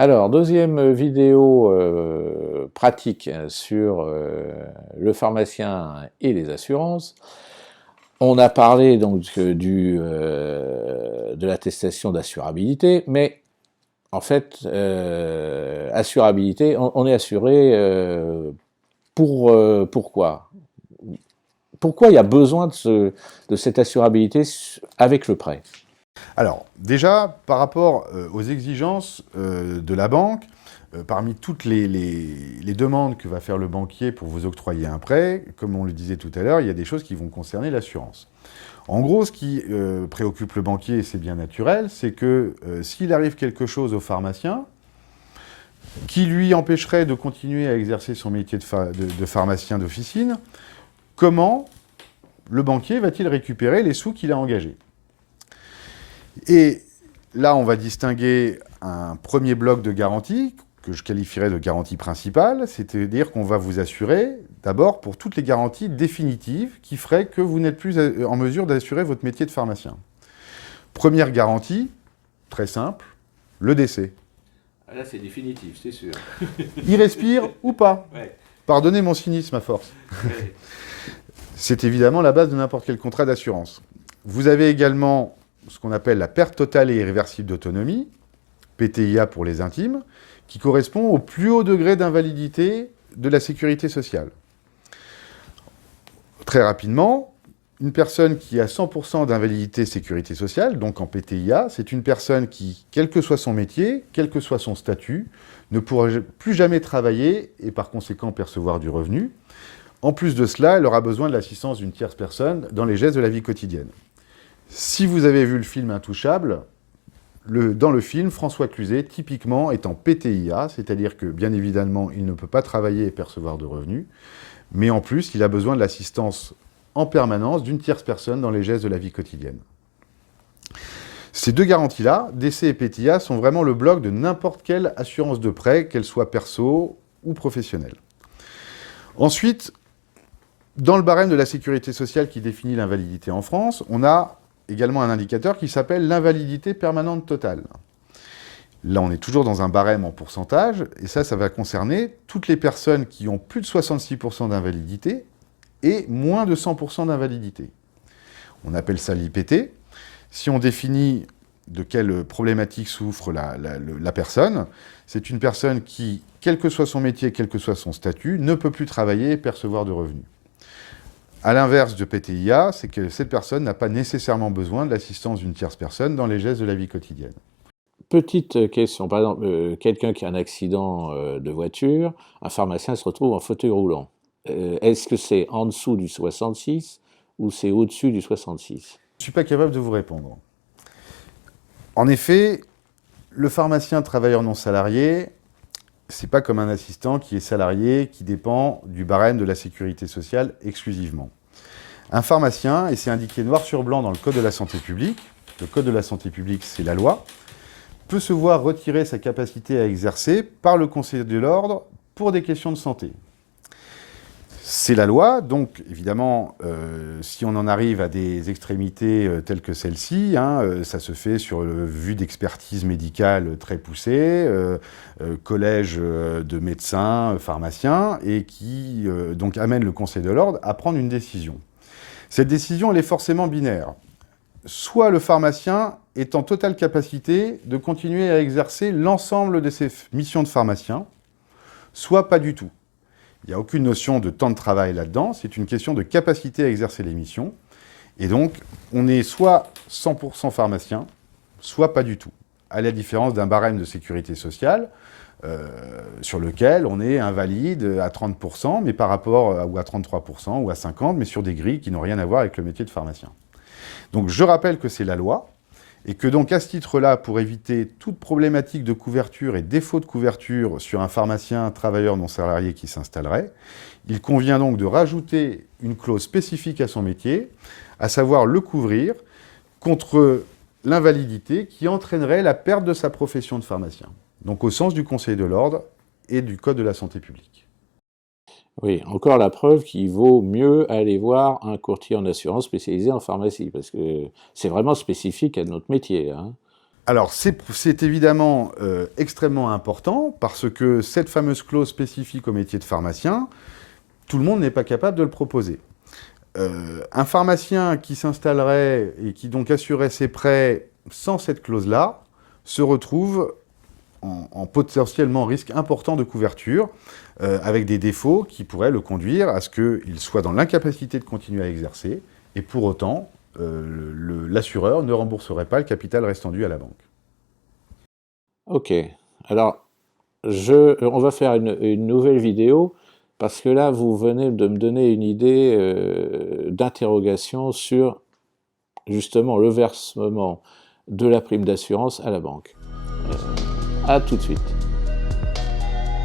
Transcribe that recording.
Alors, deuxième vidéo pratique sur le pharmacien et les assurances. On a parlé donc de l'attestation d'assurabilité, mais en fait, assurabilité, on est assuré pourquoi? Pourquoi il y a besoin de cette assurabilité avec le prêt? Alors, déjà, par rapport aux exigences de la banque, parmi toutes les demandes que va faire le banquier pour vous octroyer un prêt, comme on le disait tout à l'heure, il y a des choses qui vont concerner l'assurance. En gros, ce qui préoccupe le banquier, et c'est bien naturel, c'est que s'il arrive quelque chose au pharmacien qui lui empêcherait de continuer à exercer son métier de pharmacien d'officine, comment le banquier va-t-il récupérer les sous qu'il a engagés? Et là, on va distinguer un premier bloc de garantie, que je qualifierais de garantie principale, c'est-à-dire qu'on va vous assurer, d'abord, pour toutes les garanties définitives qui feraient que vous n'êtes plus en mesure d'assurer votre métier de pharmacien. Première garantie, très simple, le décès. Là, c'est définitif, c'est sûr. Il respire ou pas? Ouais. Pardonnez mon cynisme à force. Ouais. C'est évidemment la base de n'importe quel contrat d'assurance. Vous avez également ce qu'on appelle la perte totale et irréversible d'autonomie, PTIA pour les intimes, qui correspond au plus haut degré d'invalidité de la sécurité sociale. Très rapidement, une personne qui a 100% d'invalidité sécurité sociale, donc en PTIA, c'est une personne qui, quel que soit son métier, quel que soit son statut, ne pourra plus jamais travailler et par conséquent percevoir du revenu. En plus de cela, elle aura besoin de l'assistance d'une tierce personne dans les gestes de la vie quotidienne. Si vous avez vu le film Intouchable, dans le film, François Cluzet, typiquement, est en PTIA, c'est-à-dire que, bien évidemment, il ne peut pas travailler et percevoir de revenus, mais en plus, il a besoin de l'assistance en permanence d'une tierce personne dans les gestes de la vie quotidienne. Ces deux garanties-là, décès et PTIA, sont vraiment le bloc de n'importe quelle assurance de prêt, qu'elle soit perso ou professionnelle. Ensuite, dans le barème de la sécurité sociale qui définit l'invalidité en France, on a également un indicateur qui s'appelle l'invalidité permanente totale. Là, on est toujours dans un barème en pourcentage, et ça va concerner toutes les personnes qui ont plus de 66% d'invalidité et moins de 100% d'invalidité. On appelle ça l'IPT. Si on définit de quelle problématique souffre la personne, c'est une personne qui, quel que soit son métier, quel que soit son statut, ne peut plus travailler et percevoir de revenus. À l'inverse de PTIA, c'est que cette personne n'a pas nécessairement besoin de l'assistance d'une tierce personne dans les gestes de la vie quotidienne. Petite question, par exemple, quelqu'un qui a un accident de voiture, un pharmacien se retrouve en fauteuil roulant. Est-ce que c'est en dessous du 66 ou c'est au-dessus du 66? Je ne suis pas capable de vous répondre. En effet, le pharmacien travailleur non salarié, c'est pas comme un assistant qui est salarié, qui dépend du barème de la sécurité sociale exclusivement. Un pharmacien, et c'est indiqué noir sur blanc dans le Code de la santé publique, le Code de la santé publique, c'est la loi, peut se voir retirer sa capacité à exercer par le Conseil de l'ordre pour des questions de santé. C'est la loi, donc évidemment, si on en arrive à des extrémités telles que celle-ci, ça se fait sur vue d'expertise médicale très poussée, collège de médecins, pharmaciens, et qui donc amène le Conseil de l'ordre à prendre une décision. Cette décision, elle est forcément binaire. Soit le pharmacien est en totale capacité de continuer à exercer l'ensemble de ses missions de pharmacien, soit pas du tout. Il n'y a aucune notion de temps de travail là-dedans, c'est une question de capacité à exercer les missions. Et donc, on est soit 100% pharmacien, soit pas du tout. À la différence d'un barème de sécurité sociale, sur lequel on est invalide à 30%, mais par rapport, ou à 33%, ou à 50%, mais sur des grilles qui n'ont rien à voir avec le métier de pharmacien. Donc je rappelle que c'est la loi, et que donc à ce titre-là, pour éviter toute problématique de couverture et défaut de couverture sur un pharmacien travailleur non salarié qui s'installerait, il convient donc de rajouter une clause spécifique à son métier, à savoir le couvrir contre l'invalidité qui entraînerait la perte de sa profession de pharmacien. Donc au sens du Conseil de l'ordre et du Code de la santé publique. Oui, encore la preuve qu'il vaut mieux aller voir un courtier en assurance spécialisé en pharmacie, parce que c'est vraiment spécifique à notre métier, hein. Alors, c'est évidemment extrêmement important parce que cette fameuse clause spécifique au métier de pharmacien, tout le monde n'est pas capable de le proposer. Un pharmacien qui s'installerait et qui donc assurait ses prêts sans cette clause-là se retrouve en potentiellement risque important de couverture, avec des défauts qui pourraient le conduire à ce qu'il soit dans l'incapacité de continuer à exercer, et pour autant, l'assureur ne rembourserait pas le capital restant dû à la banque. Ok, alors on va faire une nouvelle vidéo parce que là, vous venez de me donner une idée d'interrogation sur justement le versement de la prime d'assurance à la banque. À tout de suite.